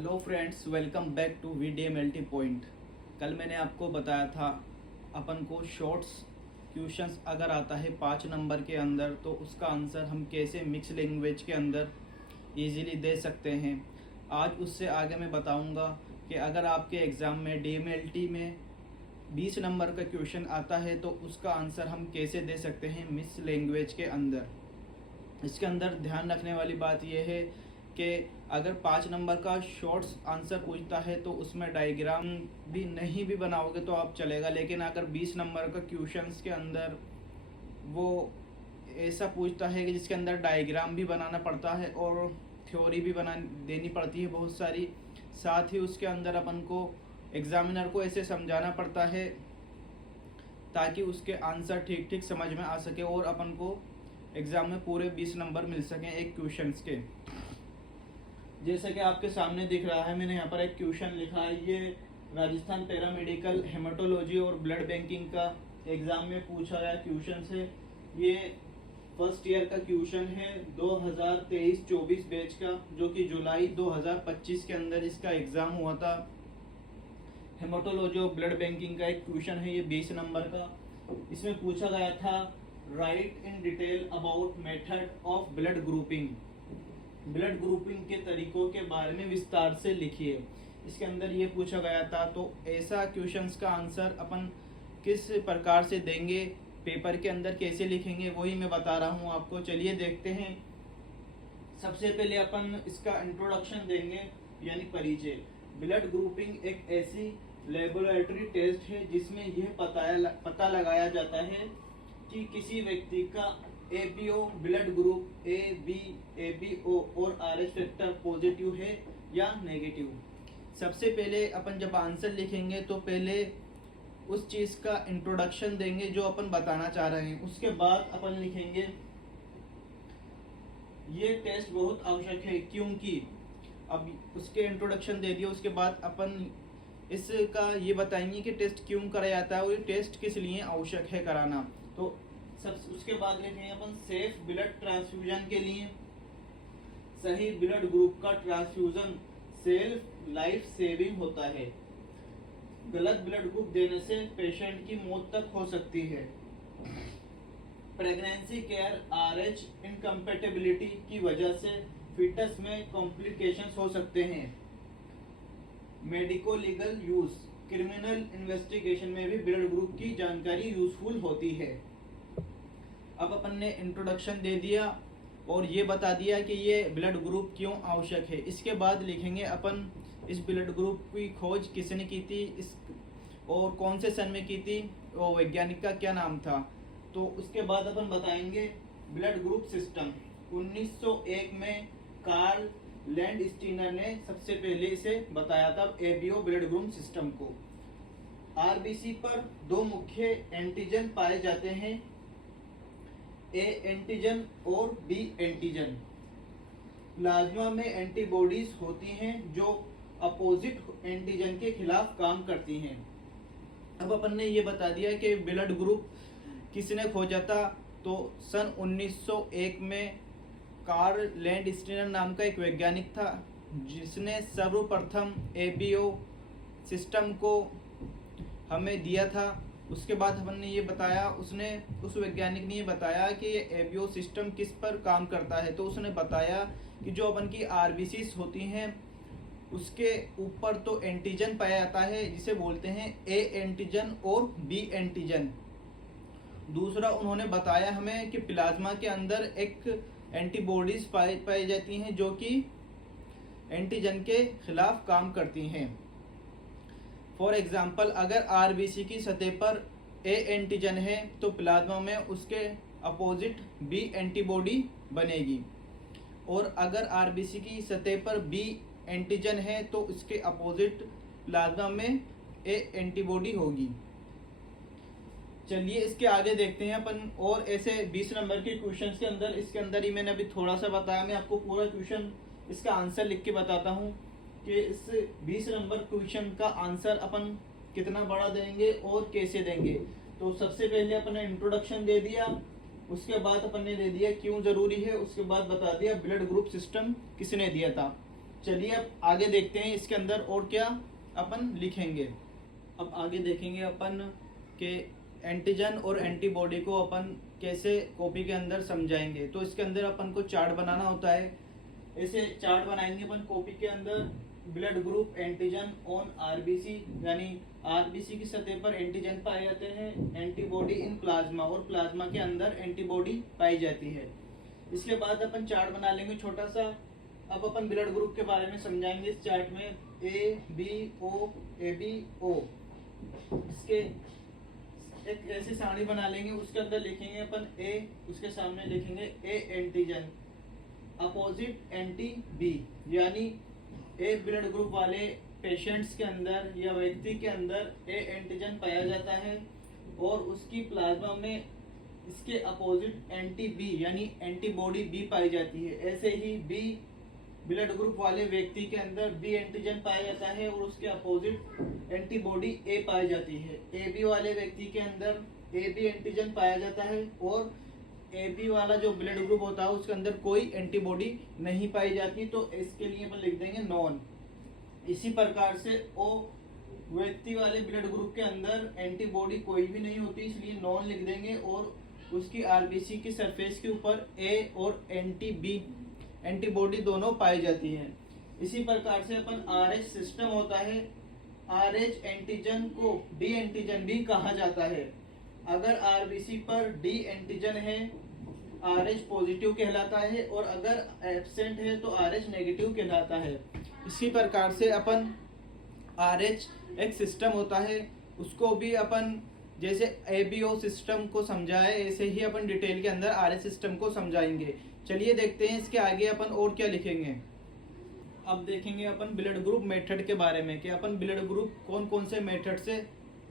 Hello friends, welcome back to VDM multi point. कल मैंने आपको बताया था अपन को शॉर्ट्स क्वेश्चंस अगर आता है 5 नंबर के अंदर तो उसका आंसर हम कैसे मिक्स लैंग्वेज के अंदर इजीली दे सकते हैं। आज उससे आगे मैं बताऊंगा कि अगर आपके एग्ज़ाम में डीएमएलटी में 20 नंबर का क्वेश्चन आता है तो उसका आंसर हम कैसे दे सकते हैं मिक्स लैंग्वेज के अंदर। इसके अंदर ध्यान रखने वाली बात यह है कि अगर 5 नंबर का शॉर्ट्स आंसर पूछता है तो उसमें डायग्राम भी नहीं भी बनाओगे तो आप चलेगा, लेकिन अगर 20 नंबर का क्वेश्चंस के अंदर वो ऐसा पूछता है कि जिसके अंदर डायग्राम भी बनाना पड़ता है और थ्योरी भी बना देनी पड़ती है बहुत सारी, साथ ही उसके अंदर अपन को एग्जामिनर को ऐसे समझाना पड़ता है ताकि उसके आंसर ठीक ठीक समझ में आ सके और अपन को एग्ज़ाम में पूरे 20 नंबर मिल सकें एक क्वेश्चंस के। जैसे कि आपके सामने दिख रहा है, मैंने यहाँ पर एक क्वेश्चन लिखा है। ये राजस्थान पैरामेडिकल हेमाटोलॉजी और ब्लड बैंकिंग का एग्ज़ाम में पूछा गया क्वेश्चन है। ये फर्स्ट ईयर का क्वेश्चन है 2023-24 बैच का, जो कि जुलाई 2025 के अंदर इसका एग्ज़ाम हुआ था। हेमाटोलॉजी और ब्लड बैंकिंग का एक क्वेश्चन है, ये 20 नंबर का। इसमें पूछा गया था right in detail about method of blood grouping. Blood grouping के तरीकों के बारे में विस्तार से लिखिए। इसके अंदर ये पूछा गया था, तो ऐसा क्वेश्चंस का आंसर अपन किस प्रकार से देंगे, पेपर के अंदर कैसे लिखेंगे, वही मैं बता रहा हूँ आपको। चलिए देखते हैं। सबसे पहले अपन इसका इंट्रोडक्शन देंगे, यानी परिचय। ब्लड ग्रुपिंग एक ऐसी लेबोरेटरी टेस्ट है जिसमें यह पता लगाया जाता है कि किसी व्यक्ति का ABO blood group A B ABO और आरएच फैक्टर पॉजिटिव है या नेगेटिव। सबसे पहले अपन जब आंसर लिखेंगे तो पहले उस चीज़ का इंट्रोडक्शन देंगे जो अपन बताना चाह रहे हैं। उसके बाद अपन लिखेंगे ये टेस्ट बहुत आवश्यक है क्योंकि, अब उसके इंट्रोडक्शन दे दिया। उसके बाद अपन इसका ये बताएंगे कि टेस्ट क्यों कराया जाता है और ये टेस्ट किस लिए आवश्यक है कराना। तो सब उसके बाद लिखेंगे अपन सेफ ब्लड ट्रांसफ्यूजन के लिए सही ब्लड ग्रुप का ट्रांसफ्यूजन सेल्फ लाइफ सेविंग होता है। गलत ब्लड ग्रुप देने से पेशेंट की मौत तक हो सकती है। प्रेगनेंसी केयर आरएच इनकम्पेटेबिलिटी की वजह से फीटस में कॉम्प्लिकेशंस हो सकते हैं। Medico legal use criminal investigation में भी ब्लड ग्रुप की जानकारी यूजफुल होती है। अब अपन ने इंट्रोडक्शन दे दिया और ये बता दिया कि ये ब्लड ग्रुप क्यों आवश्यक है। इसके बाद लिखेंगे अपन इस ब्लड ग्रुप की खोज किसने की थी, इस और कौन से सन में की थी, और वैज्ञानिक का क्या नाम था। तो उसके बाद अपन बताएंगे ब्लड ग्रुप सिस्टम। 1901 में कार्ल लैंडस्टीनर ने सबसे पहले इसे बताया था, एबीओ ब्लड ग्रुप सिस्टम को। आरबीसी पर दो मुख्य एंटीजन पाए जाते हैं, ए एंटीजन और बी एंटीजन। प्लाज्मा में एंटीबॉडीज होती हैं जो अपोजिट एंटीजन के खिलाफ काम करती हैं। अब अपन ने ये बता दिया कि ब्लड ग्रुप किसने खोजा था, तो सन 1901 में कार्ल लैंडस्टीनर नाम का एक वैज्ञानिक था जिसने सर्वप्रथम एबीओ सिस्टम को हमें दिया था। उसके बाद हमने ये बताया, उस वैज्ञानिक ने ये बताया कि ये एबीओ सिस्टम किस पर काम करता है। तो उसने बताया कि जो अपन की आरबीसीज होती हैं उसके ऊपर तो एंटीजन पाया जाता है जिसे बोलते हैं ए एंटीजन और बी एंटीजन। दूसरा उन्होंने बताया हमें कि प्लाज्मा के अंदर एक एंटीबॉडीज पाई जाती हैं जो कि एंटीजन के खिलाफ काम करती हैं। फॉर एग्जाम्पल, अगर आरबीसी की सतह पर ए एंटीजन है तो प्लाज्मा में उसके अपोजिट बी एंटीबॉडी बनेगी, और अगर आरबीसी की सतह पर बी एंटीजन है तो इसके अपोजिट प्लाज्मा में ए एंटीबॉडी होगी। चलिए इसके आगे देखते हैं अपन। और ऐसे 20 नंबर के क्वेश्चंस के अंदर, इसके अंदर ही मैंने अभी थोड़ा सा बताया, मैं आपको पूरा क्वेश्चन इसका आंसर लिख के बताता हूँ कि इस 20 नंबर क्वेश्चन का आंसर अपन कितना बड़ा देंगे और कैसे देंगे। तो सबसे पहले अपन ने इंट्रोडक्शन दे दिया, उसके बाद अपन ने दे दिया क्यों जरूरी है, उसके बाद बता दिया ब्लड ग्रुप सिस्टम किसने दिया था। चलिए अब आगे देखते हैं इसके अंदर और क्या अपन लिखेंगे। अब आगे देखेंगे अपन के एंटीजन और एंटीबॉडी को अपन कैसे कॉपी के अंदर समझाएंगे। तो इसके अंदर अपन को चार्ट बनाना होता है। ऐसे चार्ट बनाएंगे अपन कॉपी के अंदर। Blood group antigen on RBC, यानी आरबीसी की सतह पर एंटीजन पाए जाते हैं, एंटीबॉडी इन प्लाज्मा, और प्लाज्मा के अंदर एंटीबॉडी पाई जाती है। इसके बाद अपन चार्ट बना लेंगे छोटा सा। अब अपन ब्लड ग्रुप के बारे में समझाएंगे इस चार्ट में। A B O, A B O, इसके एक ऐसी सारणी बना लेंगे। उसके अंदर लिखेंगे अपन ए, उसके सामने लिखेंगे A antigen, opposite anti B, यानी ए ब्लड ग्रुप वाले पेशेंट्स के अंदर या व्यक्ति के अंदर ए एंटीजन पाया जाता है और उसकी प्लाज्मा में इसके अपोजिट एंटी बी यानी एंटीबॉडी बी पाई जाती है। ऐसे ही बी ब्लड ग्रुप वाले व्यक्ति के अंदर बी एंटीजन पाया जाता है और उसके अपोजिट एंटीबॉडी ए पाई जाती है। ए बी वाले व्यक्ति के अंदर ए बी एंटीजन पाया जाता है और ए बी वाला जो ब्लड ग्रुप होता है उसके अंदर कोई एंटीबॉडी नहीं पाई जाती, तो इसके लिए अपन लिख देंगे नॉन। इसी प्रकार से ओ व्यक्ति वाले ब्लड ग्रुप के अंदर एंटीबॉडी कोई भी नहीं होती, इसलिए नॉन लिख देंगे और उसकी आरबीसी की सरफेस के ऊपर ए और एंटी बी एंटीबॉडी दोनों पाई जाती हैं। इसी प्रकार से अपन आरएच सिस्टम होता है। आरएच एंटीजन को डी एंटीजन भी कहा जाता है। अगर आरबीसी पर डी एंटीजन है आरएच पॉजिटिव कहलाता है और अगर एब्सेंट है तो आरएच नेगेटिव कहलाता है। इसी प्रकार से अपन आरएच एक सिस्टम होता है, उसको भी अपन जैसे एबीओ सिस्टम को समझाए ऐसे ही अपन डिटेल के अंदर आरएच सिस्टम को समझाएंगे। चलिए देखते हैं इसके आगे अपन और क्या लिखेंगे। अब देखेंगे अपन ब्लड ग्रुप मेथड के बारे में कि अपन ब्लड ग्रुप कौन कौन से मेथड से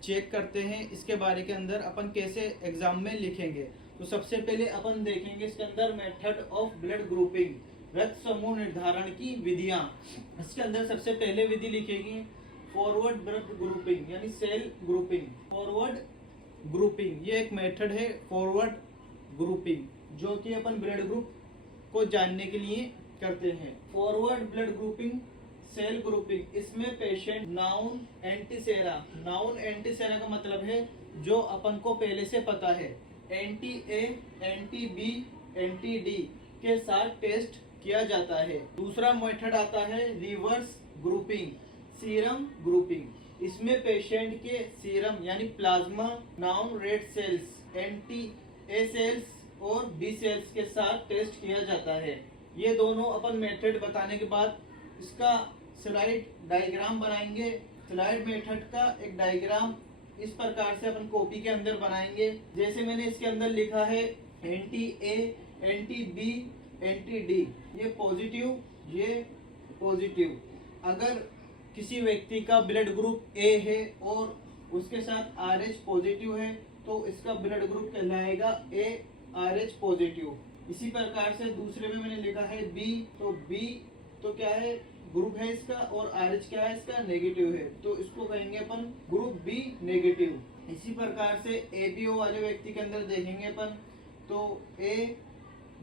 चेक करते हैं, इसके बारे के अंदर अपन कैसे एग्जाम में लिखेंगे। तो सबसे पहले अपन देखेंगे इसके अंदर मेथड ऑफ ब्लड ग्रुपिंग, रक्त समूह निर्धारण की विधियां। इसके अंदर सबसे पहले विधि लिखेगी फॉरवर्ड ब्लड ग्रुपिंग यानी सेल ग्रुपिंग। फॉरवर्ड ग्रुपिंग ये एक मेथड है फॉरवर्ड ग्रुपिंग, जो कि अपन ब्लड ग्रुप को जानने के लिए करते हैं। Forward blood grouping cell grouping, इसमें patient known antisera, known antisera का मतलब है जो अपन को पहले से पता है, anti A, anti B, anti D के साथ टेस्ट किया जाता है। दूसरा मेथड आता है रिवर्स ग्रुपिंग, सीरम ग्रुपिंग। इसमें पेशेंट के सीरम यानी plasma, known red cells, anti A cells और बी सेल्स के साथ टेस्ट किया जाता है। ये दोनों अपन मेथड बताने के बाद इसका स्लाइड डायग्राम बनाएंगे। स्लाइड मेथड का एक डायग्राम इस प्रकार से अपन कॉपी के अंदर बनाएंगे। जैसे मैंने इसके अंदर लिखा है anti A, anti B, anti D, ये पॉजिटिव, ये पॉजिटिव। अगर किसी व्यक्ति का ब्लड ग्रुप ए है और उसके साथ आरएच पॉजिटिव है तो इसका ब्लड ग्रुप कहलाएगा ए आरएच पॉजिटिव। इसी प्रकार से दूसरे में मैंने लिखा है बी, तो बी तो क्या है ग्रुप है इसका और आरएच क्या है इसका नेगेटिव है, तो इसको कहेंगे अपन ग्रुप बी नेगेटिव। इसी प्रकार से एबीओ वाले व्यक्ति के अंदर देखेंगे अपन तो ए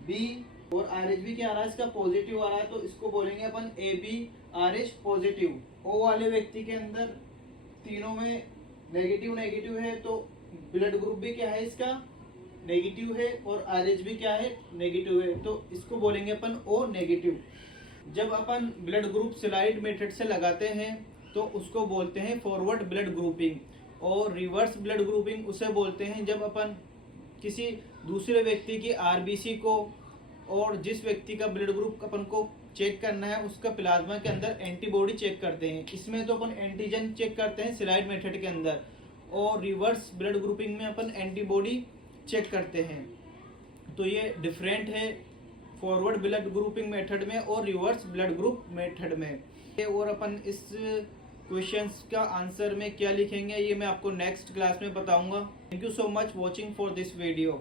बी और आरएच भी क्या आ रहा है इसका पॉजिटिव आ रहा है, तो इसको बोलेंगे अपन ए बी आरएच पॉजिटिव। ओ वाले व्यक्ति के अंदर तीनों में नेगेटिव नेगेटिव है तो ब्लड ग्रुप भी क्या है इसका नेगेटिव है और आरएच भी क्या है नेगेटिव है, तो इसको बोलेंगे अपन ओ नेगेटिव। जब अपन ब्लड ग्रुप स्लाइड मेथड से लगाते हैं तो उसको बोलते हैं फॉरवर्ड ब्लड ग्रुपिंग, और रिवर्स ब्लड ग्रुपिंग उसे बोलते हैं जब अपन किसी दूसरे व्यक्ति की आरबीसी को और जिस व्यक्ति का ब्लड ग्रुप अपन को चेक करना है उसका प्लाज्मा के अंदर एंटीबॉडी चेक करते हैं। इसमें तो अपन एंटीजन चेक करते हैं स्लाइड मेथड के अंदर, और रिवर्स ब्लड ग्रुपिंग में अपन एंटीबॉडी चेक करते हैं। तो ये डिफरेंट है फॉरवर्ड ब्लड ग्रुपिंग मेथड में और रिवर्स ब्लड ग्रुप मेथड में। और अपन इस क्वेश्चंस का आंसर में क्या लिखेंगे ये मैं आपको नेक्स्ट क्लास में बताऊंगा। Thank you so much watching for this video.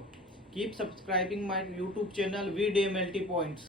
Keep subscribing my YouTube channel VDMLT points.